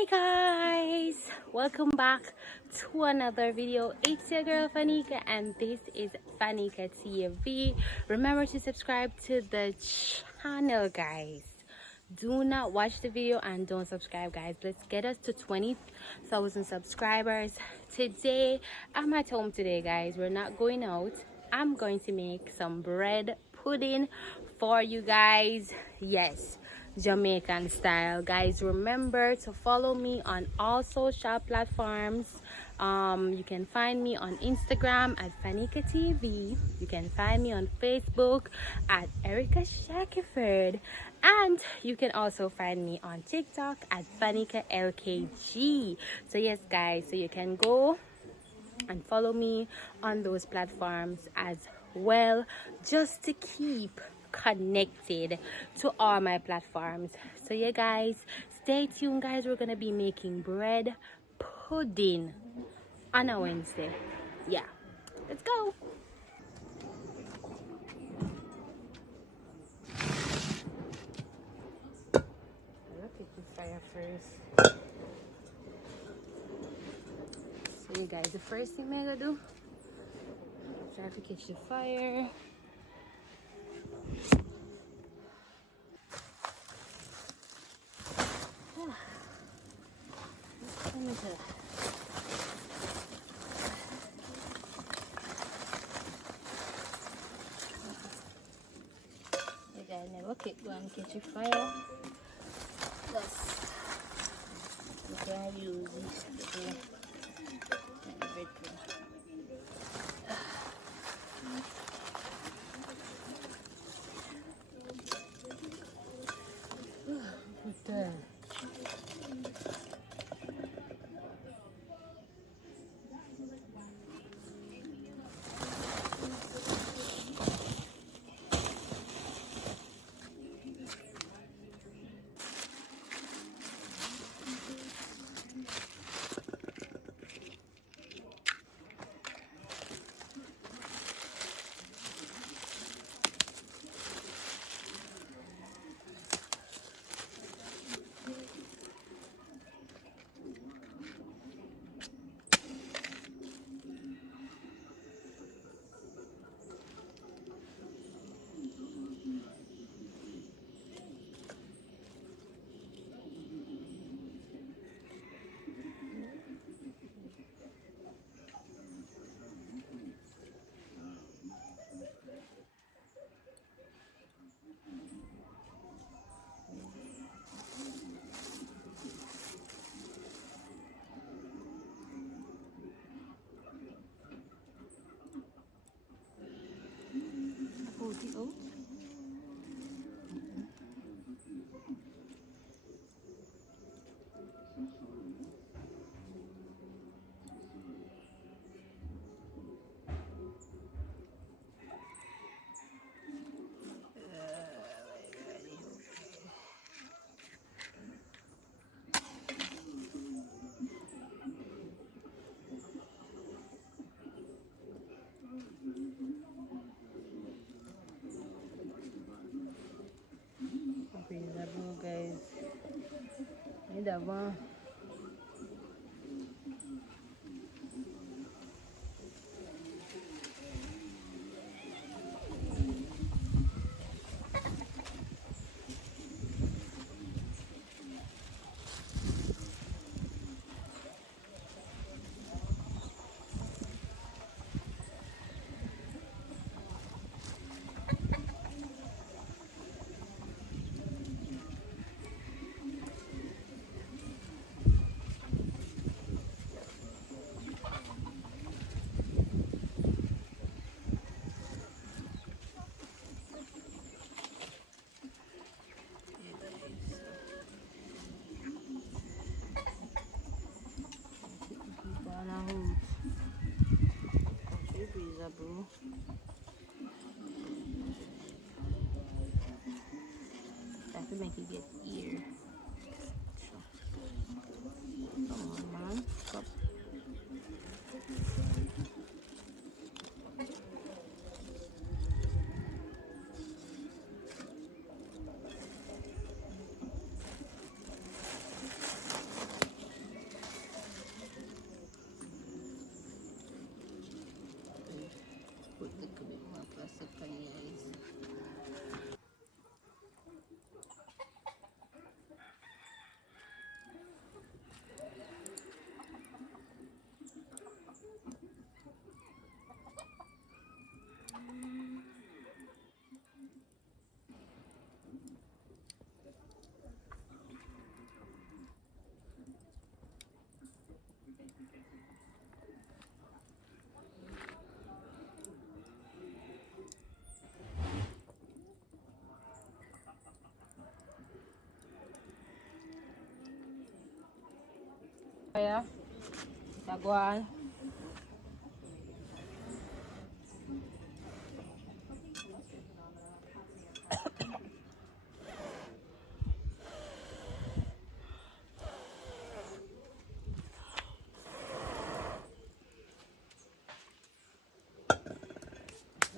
Hey guys, welcome back to another video. It's your girl Fanika and this is Fanika TV. Remember to subscribe to the channel, guys. Do not watch the video and don't subscribe, guys. Let's get us to 20,000 subscribers. Today I'm at home today, guys. We're not going out. I'm going to make some bread pudding for you guys. Yes, Jamaican style, guys. Remember to follow me on all social platforms. You can find me on Instagram at Fanika TV. You can find me on Facebook at Erica Shackelford, and you can also find me on TikTok at Fanika LKG. So yes, guys, so you can go and follow me on those platforms as well, just to keep connected to all my platforms. So yeah, guys, stay tuned, guys. We're gonna be making bread pudding on a Wednesday. Yeah, let's go. Look at the fire first. So you guys, the first thing I'm gonna do, try to catch the fire. You guys never keep going to catch a fire. Plus, you can use it to make bread pudding. Put that. The oats. Guys, need that one. Bro. That could make it get ear. Come on, man. Stop. Yeah, that go on.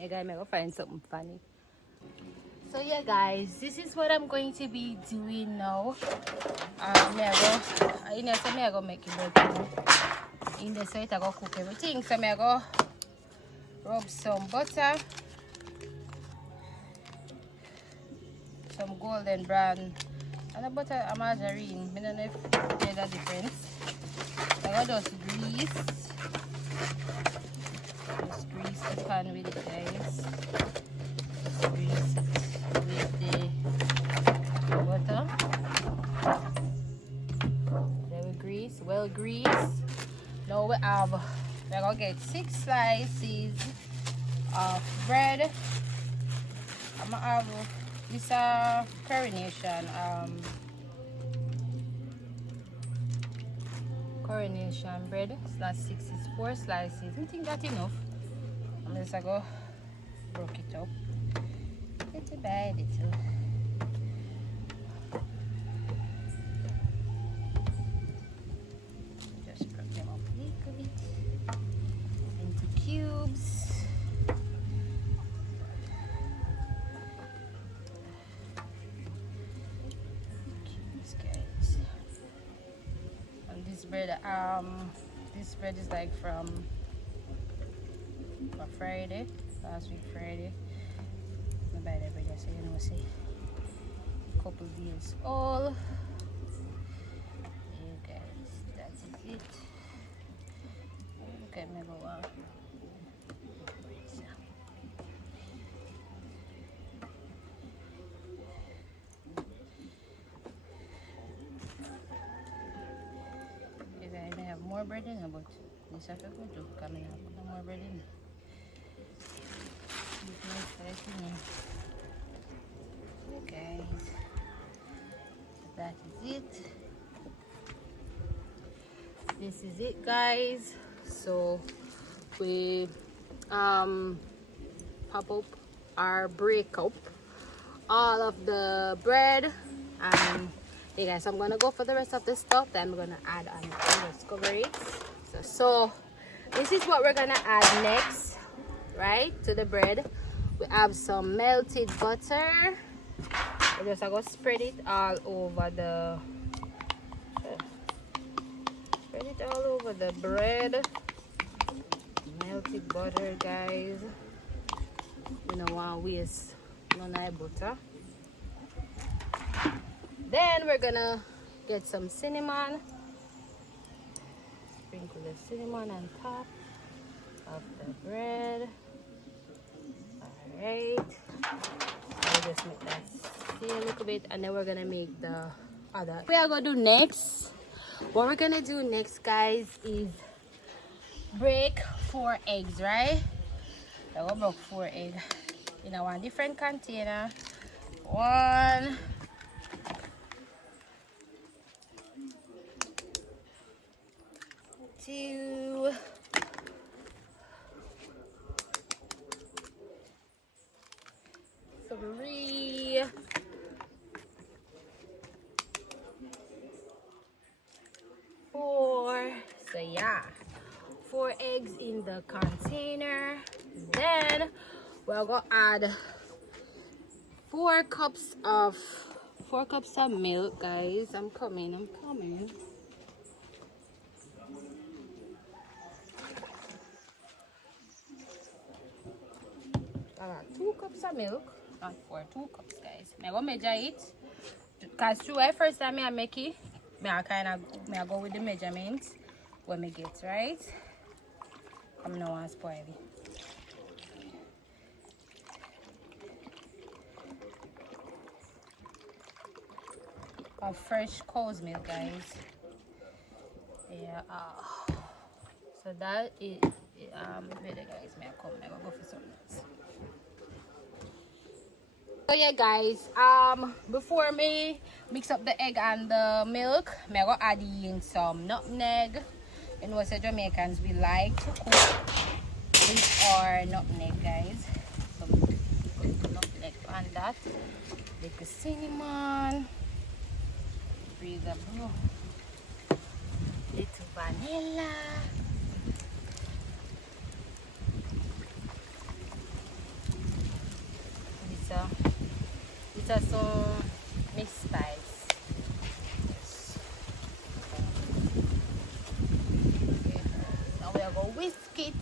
Yeah, guys, I'm gonna find something funny. So yeah, guys, this is what I'm going to be doing now. In there, so I go make it bread. In the side, I go cook everything. So I go rub some butter, some golden brown, and a butter and margarine. I don't know if you know the difference. I go just grease. Just grease the pan with it, guys. Just grease it with the butter. There we grease, well greased. Now we're gonna get 6 slices of bread. I'm gonna have this coronation bread. It's not 6, it's 4 slices. I think that's enough. I'm just gonna broke it up little by little. Just broke them up a little bit into cubes. Guys. And this bread is like from Friday, last week Friday. I buy that bread, so you know, see, a couple days old. You guys, that is it. Look at me go on. You guys may have more bread in it, but this I forgot to come in. Put more bread in it. Okay, that is it. This is it, guys. So we pop up or break up all of the bread, and hey guys, I'm gonna go for the rest of the stuff. Then I'm gonna add on and discover it. So this is what we're gonna add next, right, to the bread. We have some melted butter. We're just gonna spread it all over the bread. Melted butter, guys. You don't want to waste none of butter. Then we're gonna get some cinnamon. Sprinkle the cinnamon on top of the bread. Alright. We'll just make that stay a little bit, and then we're gonna make the other. We are gonna do next. What we're gonna do next, guys, is break 4 eggs, right? So we'll break 4 eggs in a one different container. 1, 2, 3, 4. So yeah, 4 eggs in the container. Then we're gonna add 4 cups of milk, guys. I'm coming. 2 cups of milk, not 4, 2 cups, guys. I'm gonna measure it, because through the first time I make it, I go with the measurements when I get, right? I'm not want to spoil it. Of fresh cow's milk, guys. Yeah. So that is wait, guys. May I go for something else. So yeah guys, before me mix up the egg and the milk, me go add in some nutmeg. You know, so Jamaicans we like to cook with our nutmeg, guys. So put nutmeg on that. Little cinnamon, breathe up, little vanilla. These are some mixed spice. Okay. Now we are going to whisk it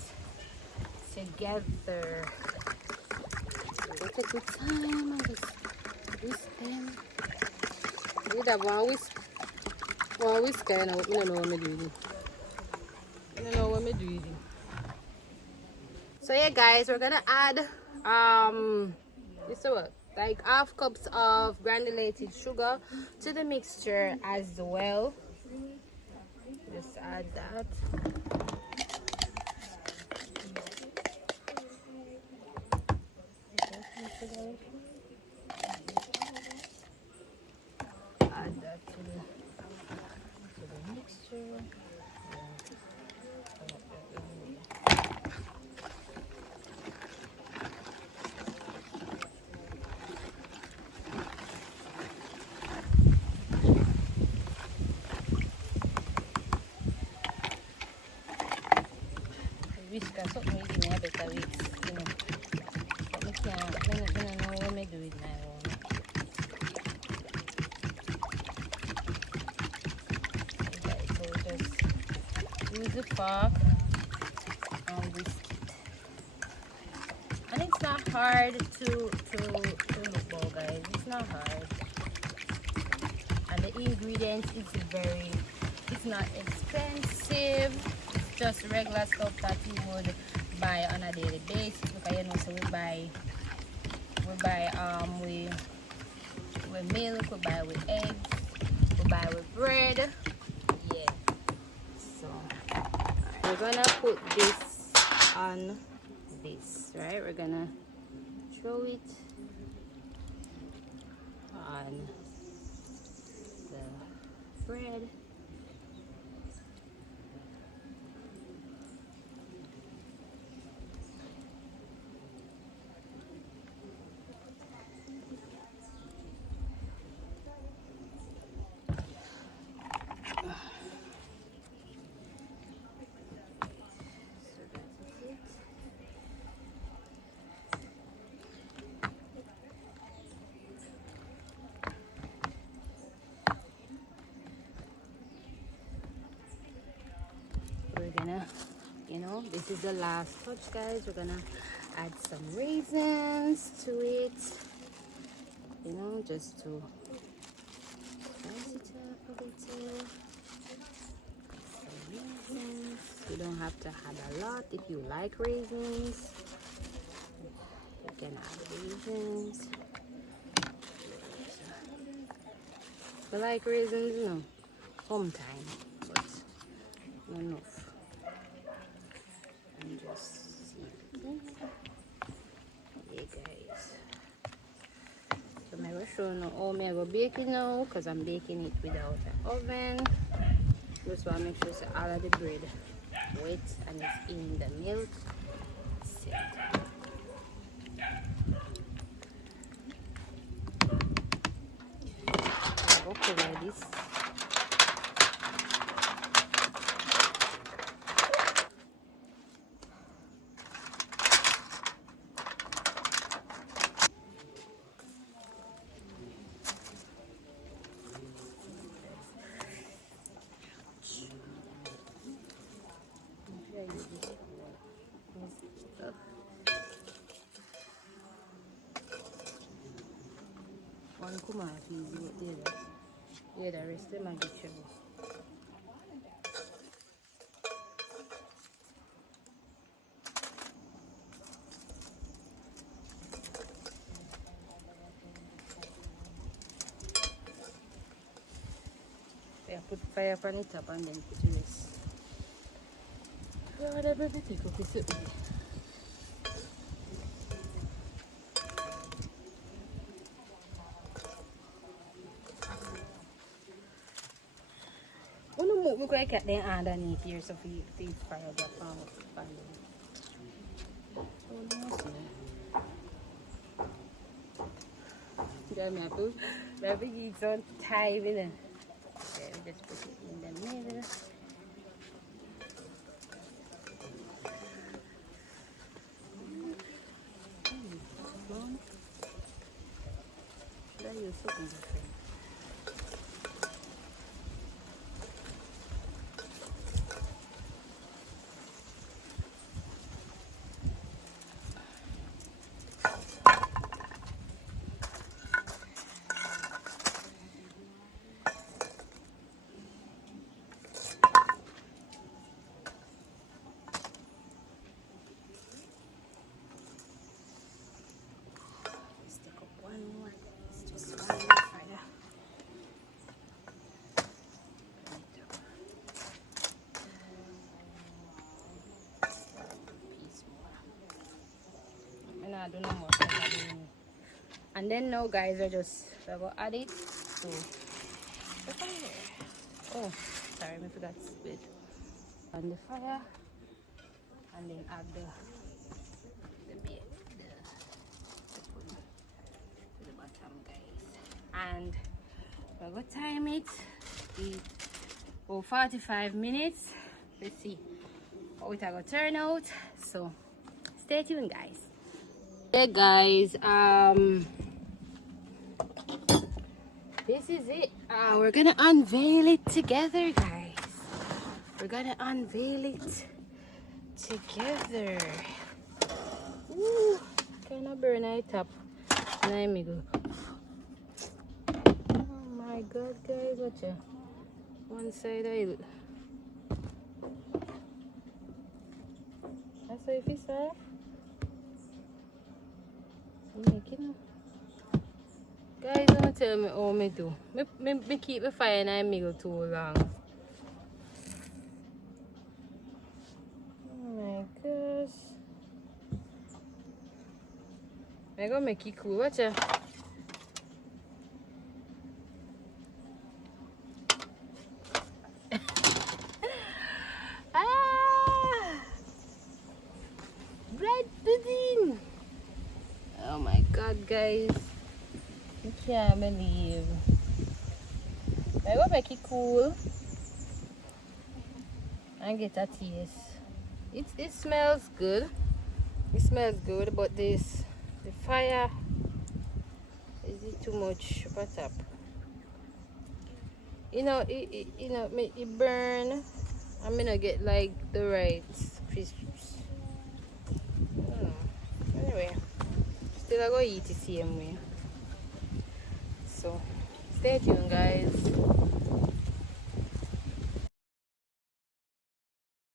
together. We'll take the time and just whisk them. We have one whisker, you know, I don't know what I'm doing. I don't know what I'm doing. So yeah guys, we're gonna add this is what, like half cups of granulated sugar to the mixture as well. Just add that. Add that to the mixture. Whisker something we give me a better whisk, you know. But I don't know what I do with my own. Okay, so just use the fork and whisk it. And it's not hard to look for, guys. It's not hard. And the ingredients it's not expensive. Just regular stuff that you would buy on a daily basis, because you know, so we buy with milk, we buy with eggs, we buy with bread. Yeah. So we're gonna put this on this, right? We're gonna throw it on the bread. We're gonna, you know, this is the last touch, guys. We're gonna add some raisins to it, you know, just to spice it up a little. Some raisins. You don't have to add a lot. If you like raisins, you can add raisins. If you like raisins, you know, home time, but not enough. And just see. Yeah, guys. So I'm going to show you how I'm going to bake it now, because I'm baking it without an oven. Just want to make sure that all of the bread wet and it's in the milk. Set. I'm going to cover this. One come out easy with the other. Yeah, the rest of them I get trouble. Yeah, put fire on it up and then put the rest. Whatever they take up is it. look like at the underneath here, so if fire the farm. Maybe you don't tie with it. Okay, just put it in the middle. Should I use something different? I don't know more. And then now guys, I just go add it to the fire. Oh, sorry, I forgot to spit on the fire, and then add the bit to the bottom, guys. And we're gonna time it for 45 minutes. Let's see how it gonna turn out. So stay tuned, guys. Hey guys, this is it. We're gonna unveil it together, guys. We're gonna unveil it together. Ooh, kind of burn it up. Let me go. Oh my god, guys, watch it. One side I look. That's how it feels, right? Guys, don't tell me how me do. Me keep the fire and I make too long. Oh my gosh. I'm gonna make it cool. Watch it. Bread pudding. Oh my god, guys. I can't believe. I'm gonna make it cool and get a taste. It smells good. It smells good, but the fire is it too much up top. You know, it burn. I'm gonna get like the right crisps. Anyway, still I go eat the same way. So stay tuned, guys.